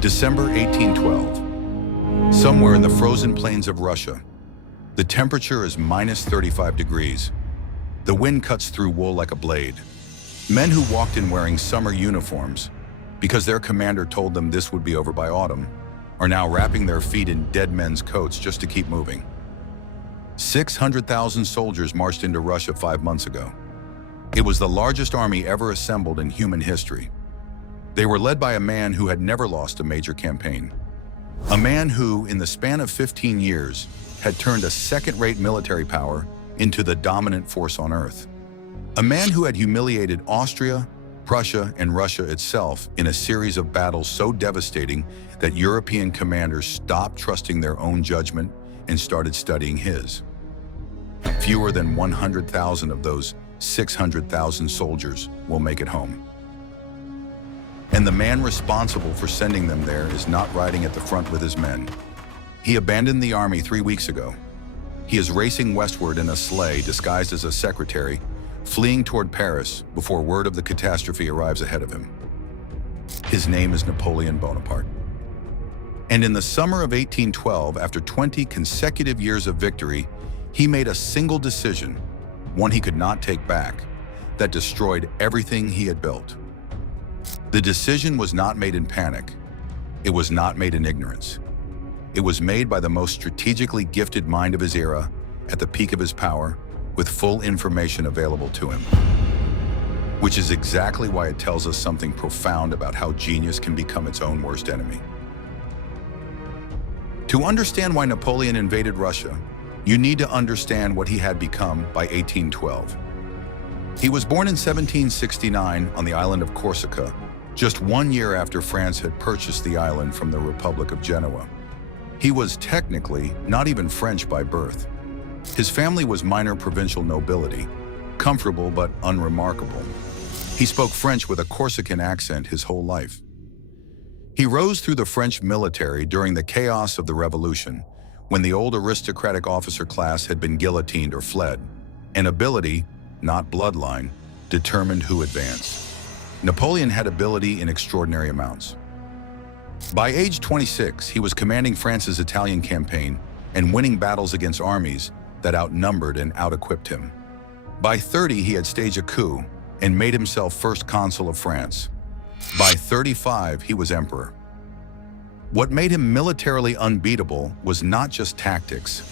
December 1812. Somewhere in the frozen plains of Russia, the temperature is minus 35 degrees. The wind cuts through wool like a blade. Men who walked in wearing summer uniforms, because their commander told them this would be over by autumn, are now wrapping their feet in dead men's coats just to keep moving. 600,000 soldiers marched into Russia 5 months ago. It was the largest army ever assembled in human history. They were led by a man who had never lost a major campaign. A man who, in the span of 15 years, had turned a second-rate military power into the dominant force on Earth. A man who had humiliated Austria, Prussia, and Russia itself in a series of battles so devastating that European commanders stopped trusting their own judgment and started studying his. Fewer than 100,000 of those 600,000 soldiers will make it home. And the man responsible for sending them there is not riding at the front with his men. He abandoned the army 3 weeks ago. He is racing westward in a sleigh disguised as a secretary, fleeing toward Paris before word of the catastrophe arrives ahead of him. His name is Napoleon Bonaparte. And in the summer of 1812, after 20 consecutive years of victory, he made a single decision, one he could not take back, that destroyed everything he had built. The decision was not made in panic. It was not made in ignorance. It was made by the most strategically gifted mind of his era, at the peak of his power, with full information available to him. Which is exactly why it tells us something profound about how genius can become its own worst enemy. To understand why Napoleon invaded Russia, you need to understand what he had become by 1812. He was born in 1769 on the island of Corsica, just 1 year after France had purchased the island from the Republic of Genoa. He was technically not even French by birth. His family was minor provincial nobility, comfortable but unremarkable. He spoke French with a Corsican accent his whole life. He rose through the French military during the chaos of the Revolution, when the old aristocratic officer class had been guillotined or fled, and ability, not bloodline, determined who advanced. Napoleon had ability in extraordinary amounts. By age 26, he was commanding France's Italian campaign and winning battles against armies that outnumbered and out-equipped him. By 30, he had staged a coup and made himself first consul of France. By 35, he was emperor. What made him militarily unbeatable was not just tactics,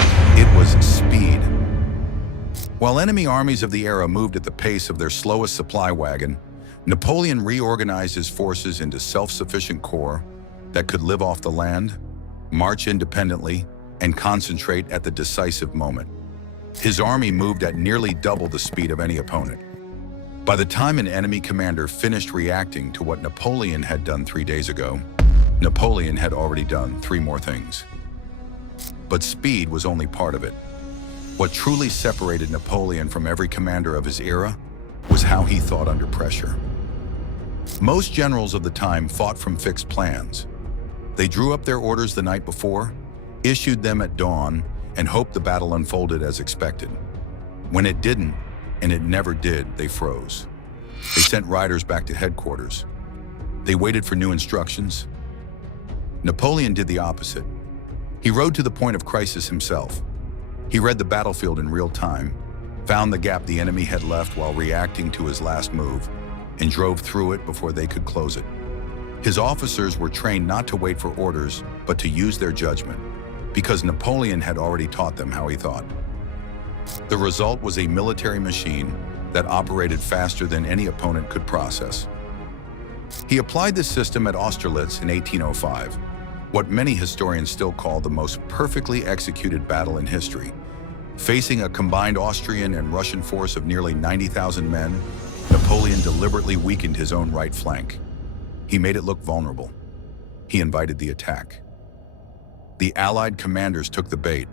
it was speed. While enemy armies of the era moved at the pace of their slowest supply wagon, Napoleon reorganized his forces into self-sufficient corps that could live off the land, march independently, and concentrate at the decisive moment. His army moved at nearly double the speed of any opponent. By the time an enemy commander finished reacting to what Napoleon had done 3 days ago, Napoleon had already done 3 more things. But speed was only part of it. What truly separated Napoleon from every commander of his era was how he thought under pressure. Most generals of the time fought from fixed plans. They drew up their orders the night before, issued them at dawn, and hoped the battle unfolded as expected. When it didn't, and it never did, they froze. They sent riders back to headquarters. They waited for new instructions. Napoleon did the opposite. He rode to the point of crisis himself. He read the battlefield in real time, found the gap the enemy had left while reacting to his last move, and drove through it before they could close it. His officers were trained not to wait for orders, but to use their judgment, because Napoleon had already taught them how he thought. The result was a military machine that operated faster than any opponent could process. He applied this system at Austerlitz in 1805, what many historians still call the most perfectly executed battle in history. Facing a combined Austrian and Russian force of nearly 90,000 men, Napoleon deliberately weakened his own right flank. He made it look vulnerable. He invited the attack. The Allied commanders took the bait.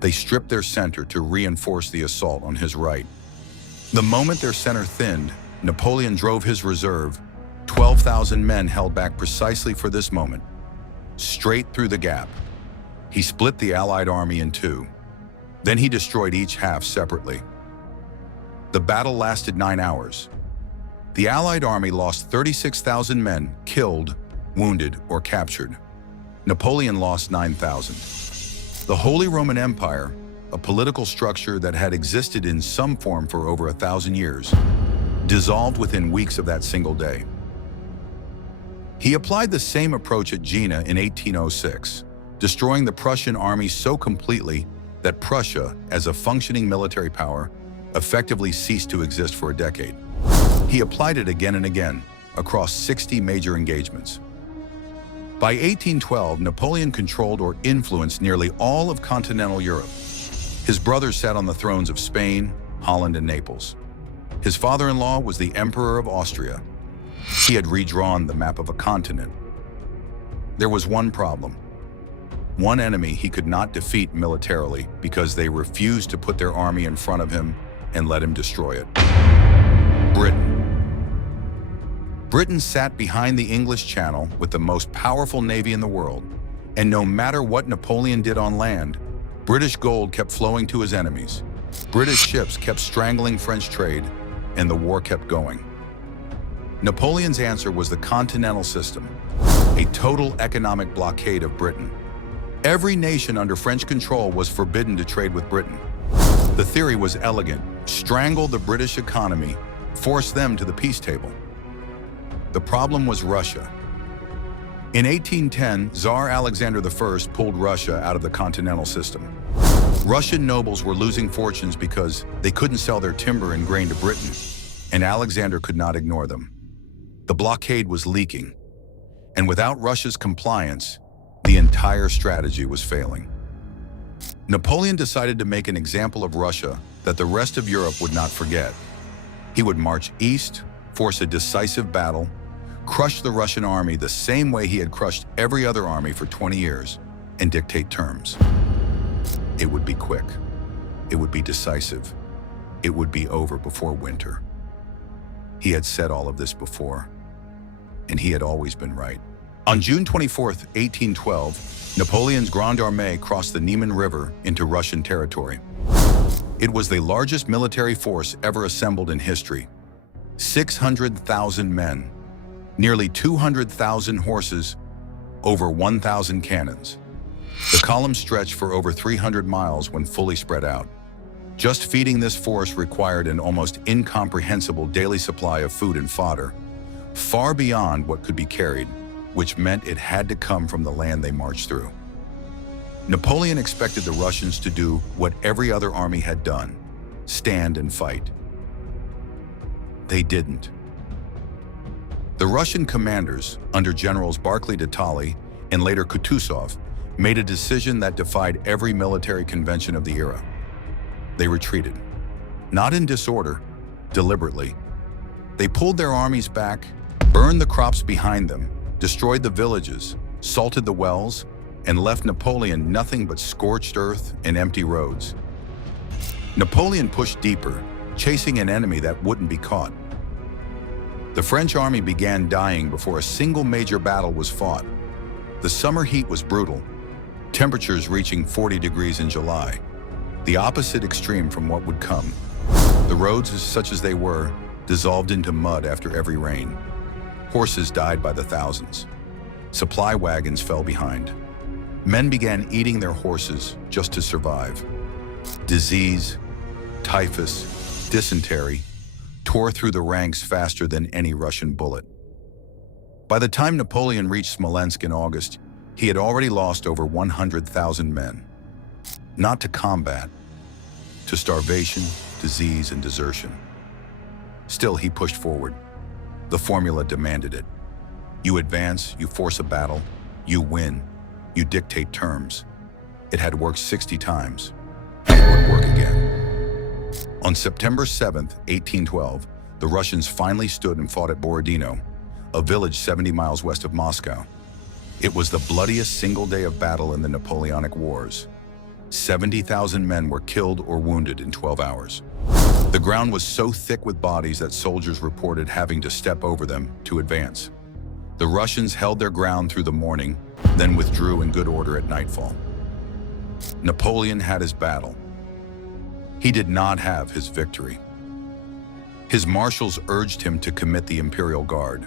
They stripped their center to reinforce the assault on his right. The moment their center thinned, Napoleon drove his reserve, 12,000 men held back precisely for this moment, straight through the gap. He split the Allied army in 2. Then he destroyed each half separately. The battle lasted 9 hours. The Allied army lost 36,000 men killed wounded, or captured. Napoleon lost 9,000. The Holy Roman Empire, a political structure that had existed in some form for over 1,000 years, dissolved within weeks of that single day. He applied the same approach at Jena in 1806, destroying the Prussian army so completely that Prussia, as a functioning military power, effectively ceased to exist for a decade. He applied it again and again, across 60 major engagements. By 1812, Napoleon controlled or influenced nearly all of continental Europe. His brothers sat on the thrones of Spain, Holland, and Naples. His father-in-law was the Emperor of Austria. He had redrawn the map of a continent. There was one problem. One enemy he could not defeat militarily because they refused to put their army in front of him and let him destroy it. Britain. Britain sat behind the English Channel with the most powerful navy in the world, and no matter what Napoleon did on land, British gold kept flowing to his enemies. British ships kept strangling French trade, and the war kept going. Napoleon's answer was the continental system, a total economic blockade of Britain. Every nation under French control was forbidden to trade with Britain. The theory was elegant: strangle the British economy, force them to the peace table. The problem was Russia. In 1810, Tsar Alexander I pulled Russia out of the continental system. Russian nobles were losing fortunes because they couldn't sell their timber and grain to Britain, and Alexander could not ignore them. The blockade was leaking, and without Russia's compliance, the entire strategy was failing. Napoleon decided to make an example of Russia that the rest of Europe would not forget. He would march east, force a decisive battle, crush the Russian army the same way he had crushed every other army for 20 years, and dictate terms. It would be quick. It would be decisive. It would be over before winter. He had said all of this before, and he had always been right. On June 24, 1812, Napoleon's Grande Armée crossed the Niemen River into Russian territory. It was the largest military force ever assembled in history. 600,000 men, nearly 200,000 horses, over 1,000 cannons. The column stretched for over 300 miles when fully spread out. Just feeding this force required an almost incomprehensible daily supply of food and fodder, far beyond what could be carried, which meant it had to come from the land they marched through. Napoleon expected the Russians to do what every other army had done: stand and fight. They didn't. The Russian commanders, under Generals Barclay de Tolly and later Kutuzov, made a decision that defied every military convention of the era. They retreated, not in disorder, deliberately. They pulled their armies back, burned the crops behind them, destroyed the villages, salted the wells, and left Napoleon nothing but scorched earth and empty roads. Napoleon pushed deeper, chasing an enemy that wouldn't be caught. The French army began dying before a single major battle was fought. The summer heat was brutal, temperatures reaching 40 degrees in July, the opposite extreme from what would come. The roads, such as they were, dissolved into mud after every rain. Horses died by the thousands. Supply wagons fell behind. Men began eating their horses just to survive. Disease, typhus, dysentery tore through the ranks faster than any Russian bullet. By the time Napoleon reached Smolensk in August, he had already lost over 100,000 men. Not to combat, to starvation, disease, and desertion. Still, he pushed forward. The formula demanded it. You advance, you force a battle, you win, you dictate terms. It had worked 60 times, and it would work again. On September 7th, 1812, the Russians finally stood and fought at Borodino, a village 70 miles west of Moscow. It was the bloodiest single day of battle in the Napoleonic Wars. 70,000 men were killed or wounded in 12 hours. The ground was so thick with bodies that soldiers reported having to step over them to advance. The Russians held their ground through the morning, then withdrew in good order at nightfall. Napoleon had his battle. He did not have his victory. His marshals urged him to commit the Imperial Guard,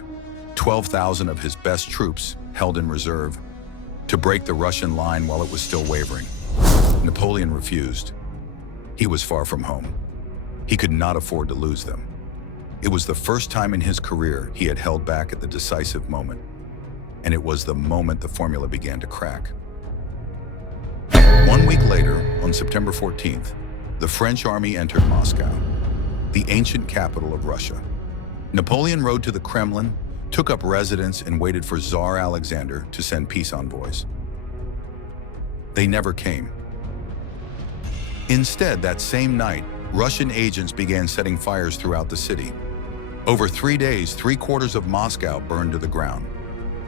12,000 of his best troops held in reserve to break the Russian line while it was still wavering. Napoleon refused. He was far from home. He could not afford to lose them. It was the first time in his career he had held back at the decisive moment, and it was the moment the formula began to crack. 1 week later, on September 14th, the French army entered Moscow, the ancient capital of Russia. Napoleon rode to the Kremlin, took up residence, and waited for Tsar Alexander to send peace envoys. They never came. Instead, that same night, Russian agents began setting fires throughout the city. Over 3 days, 3/4 of Moscow burned to the ground.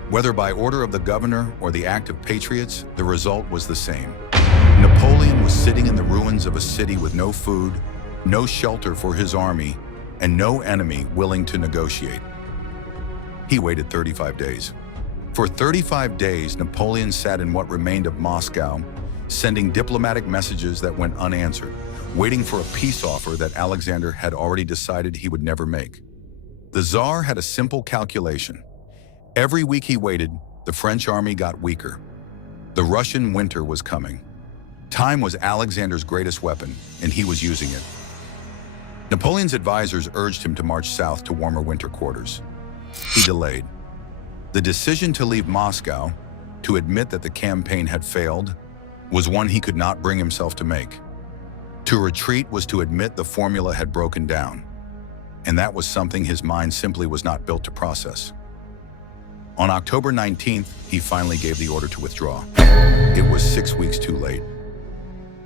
Whether by order of the governor or the act of patriots, the result was the same. Napoleon was sitting in the ruins of a city with no food, no shelter for his army, and no enemy willing to negotiate. He waited 35 days. For 35 days, Napoleon sat in what remained of Moscow, sending diplomatic messages that went unanswered, waiting for a peace offer that Alexander had already decided he would never make. The Tsar had a simple calculation. Every week he waited, the French army got weaker. The Russian winter was coming. Time was Alexander's greatest weapon, and he was using it. Napoleon's advisors urged him to march south to warmer winter quarters. He delayed. The decision to leave Moscow, to admit that the campaign had failed, was one he could not bring himself to make. To retreat was to admit the formula had broken down, and that was something his mind simply was not built to process. On October 19th, he finally gave the order to withdraw. It was 6 weeks too late.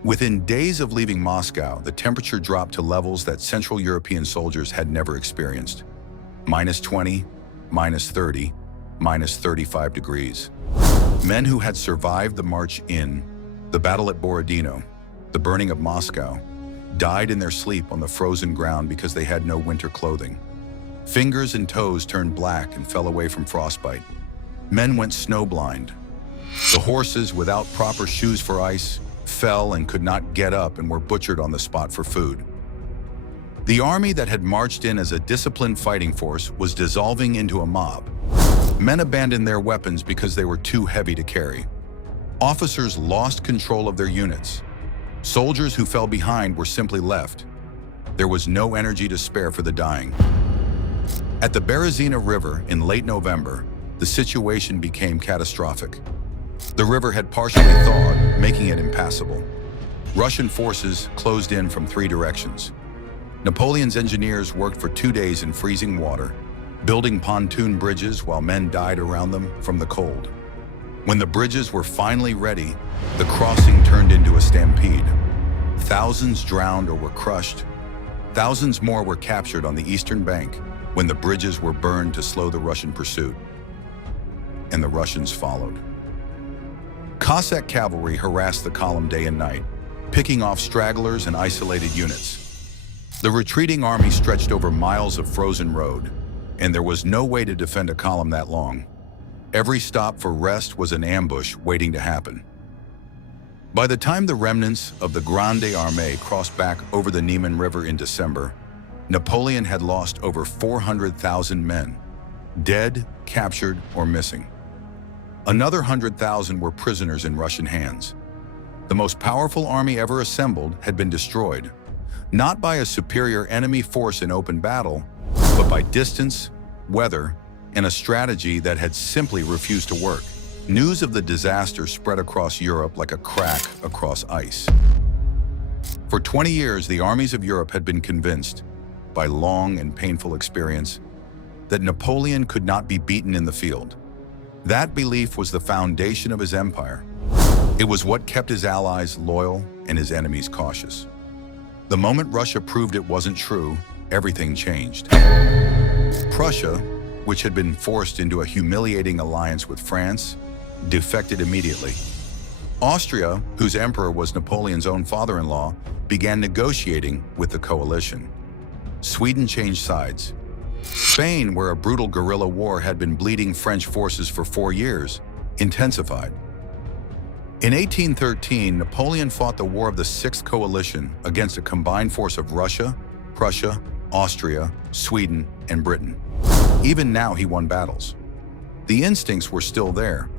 Within days of leaving Moscow, the temperature dropped to levels that Central European soldiers had never experienced. -20, -30, -35 degrees. Men who had survived the march in, the battle at Borodino, the burning of Moscow, died in their sleep on the frozen ground because they had no winter clothing. Fingers and toes turned black and fell away from frostbite. Men went snowblind. The horses, without proper shoes for ice, fell and could not get up and were butchered on the spot for food. The army that had marched in as a disciplined fighting force was dissolving into a mob. Men abandoned their weapons because they were too heavy to carry. Officers lost control of their units. Soldiers who fell behind were simply left. There was no energy to spare for the dying. At the Berezina River in late November, the situation became catastrophic. The river had partially thawed, making it impassable. Russian forces closed in from 3 directions. Napoleon's engineers worked for 2 days in freezing water, building pontoon bridges while men died around them from the cold. When the bridges were finally ready, the crossing turned into a stampede. Thousands drowned or were crushed. Thousands more were captured on the eastern bank when the bridges were burned to slow the Russian pursuit. And the Russians followed. Cossack cavalry harassed the column day and night, picking off stragglers and isolated units. The retreating army stretched over miles of frozen road, and there was no way to defend a column that long. Every stop for rest was an ambush waiting to happen. By the time the remnants of the Grande Armée crossed back over the Niemen River in December, Napoleon had lost over 400,000 men, dead, captured, or missing. Another 100,000 were prisoners in Russian hands. The most powerful army ever assembled had been destroyed, not by a superior enemy force in open battle, but by distance, weather, and a strategy that had simply refused to work. News of the disaster spread across Europe like a crack across ice. For 20 years, the armies of Europe had been convinced, by long and painful experience, that Napoleon could not be beaten in the field. That belief was the foundation of his empire. It was what kept his allies loyal and his enemies cautious. The moment Russia proved it wasn't true, everything changed. Prussia, which had been forced into a humiliating alliance with France, defected immediately. Austria, whose emperor was Napoleon's own father-in-law, began negotiating with the coalition. Sweden changed sides. Spain, where a brutal guerrilla war had been bleeding French forces for 4 years, intensified. In 1813, Napoleon fought the War of the Sixth Coalition against a combined force of Russia, Prussia, Austria, Sweden, and Britain. Even now, he won battles. The instincts were still there.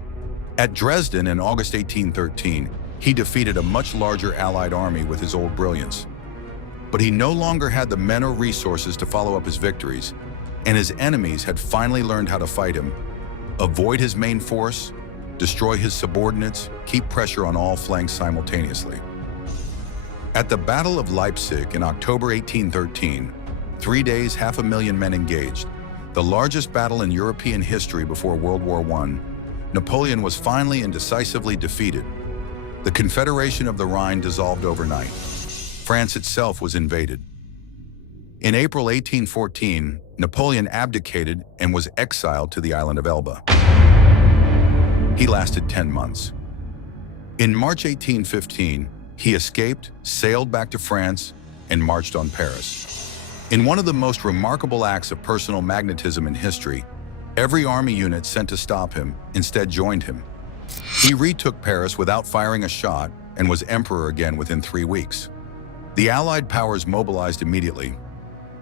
At Dresden in August 1813, he defeated a much larger Allied army with his old brilliance. But he no longer had the men or resources to follow up his victories, and his enemies had finally learned how to fight him, avoid his main force, destroy his subordinates, keep pressure on all flanks simultaneously. At the Battle of Leipzig in October 1813, 3 days, 500,000 men engaged, the largest battle in European history before World War I, Napoleon was finally and decisively defeated. The Confederation of the Rhine dissolved overnight. France itself was invaded. In April 1814, Napoleon abdicated and was exiled to the island of Elba. He lasted 10 months. In March 1815, he escaped, sailed back to France, and marched on Paris. In one of the most remarkable acts of personal magnetism in history, every army unit sent to stop him instead joined him. He retook Paris without firing a shot and was emperor again within 3 weeks. The Allied powers mobilized immediately.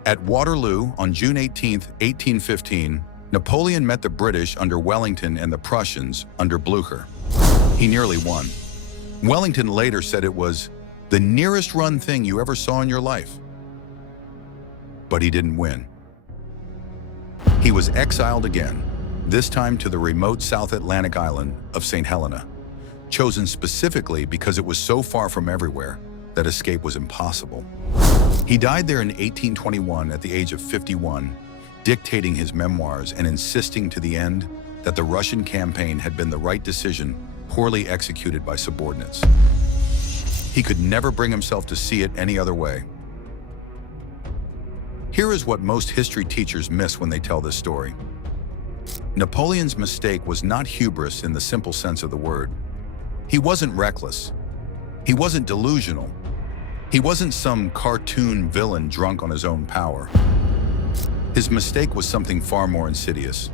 At Waterloo on June 18, 1815, Napoleon met the British under Wellington and the Prussians under Blücher. He nearly won. Wellington later said it was the nearest run thing you ever saw in your life. But he didn't win. He was exiled again, this time to the remote South Atlantic island of St. Helena, chosen specifically because it was so far from everywhere that escape was impossible. He died there in 1821 at the age of 51, dictating his memoirs and insisting to the end that the Russian campaign had been the right decision, poorly executed by subordinates. He could never bring himself to see it any other way. Here is what most history teachers miss when they tell this story. Napoleon's mistake was not hubris in the simple sense of the word. He wasn't reckless. He wasn't delusional. He wasn't some cartoon villain drunk on his own power. His mistake was something far more insidious.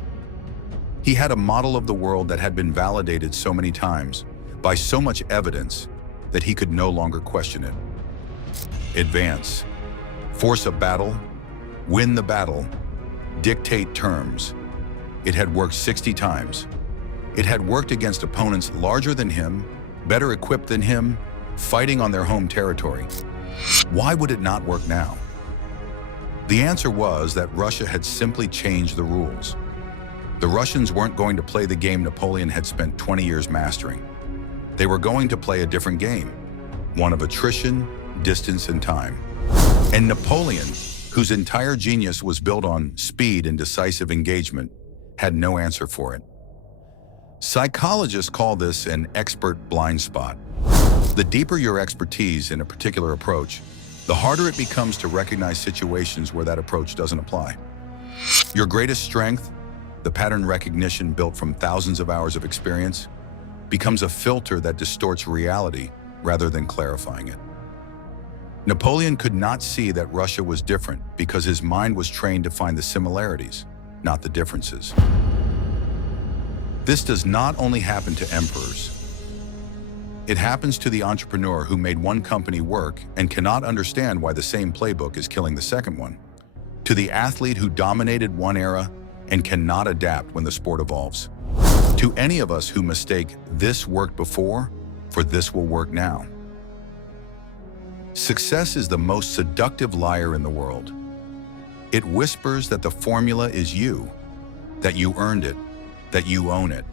He had a model of the world that had been validated so many times, by so much evidence, that he could no longer question it. Advance, force a battle, win the battle, dictate terms. It had worked 60 times. It had worked against opponents larger than him, better equipped than him, fighting on their home territory. Why would it not work now? The answer was that Russia had simply changed the rules. The Russians weren't going to play the game Napoleon had spent 20 years mastering. They were going to play a different game, one of attrition, distance, and time. And Napoleon, whose entire genius was built on speed and decisive engagement, had no answer for it. Psychologists call this an expert blind spot. The deeper your expertise in a particular approach, the harder it becomes to recognize situations where that approach doesn't apply. Your greatest strength, the pattern recognition built from thousands of hours of experience, becomes a filter that distorts reality rather than clarifying it. Napoleon could not see that Russia was different because his mind was trained to find the similarities, not the differences. This does not only happen to emperors. It happens to the entrepreneur who made one company work and cannot understand why the same playbook is killing the second one. To the athlete who dominated one era and cannot adapt when the sport evolves. To any of us who mistake this worked before for this will work now. Success is the most seductive liar in the world. It whispers that the formula is you, that you earned it, that you own it,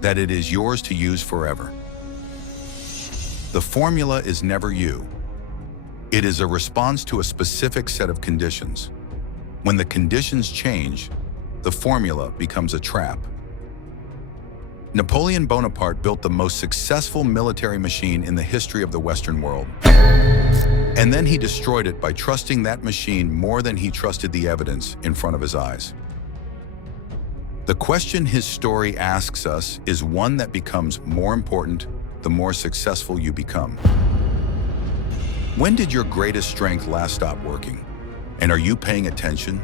that it is yours to use forever. The formula is never you. It is a response to a specific set of conditions. When the conditions change, the formula becomes a trap. Napoleon Bonaparte built the most successful military machine in the history of the Western world. And then he destroyed it by trusting that machine more than he trusted the evidence in front of his eyes. The question his story asks us is one that becomes more important the more successful you become. When did your greatest strength last stop working? And are you paying attention?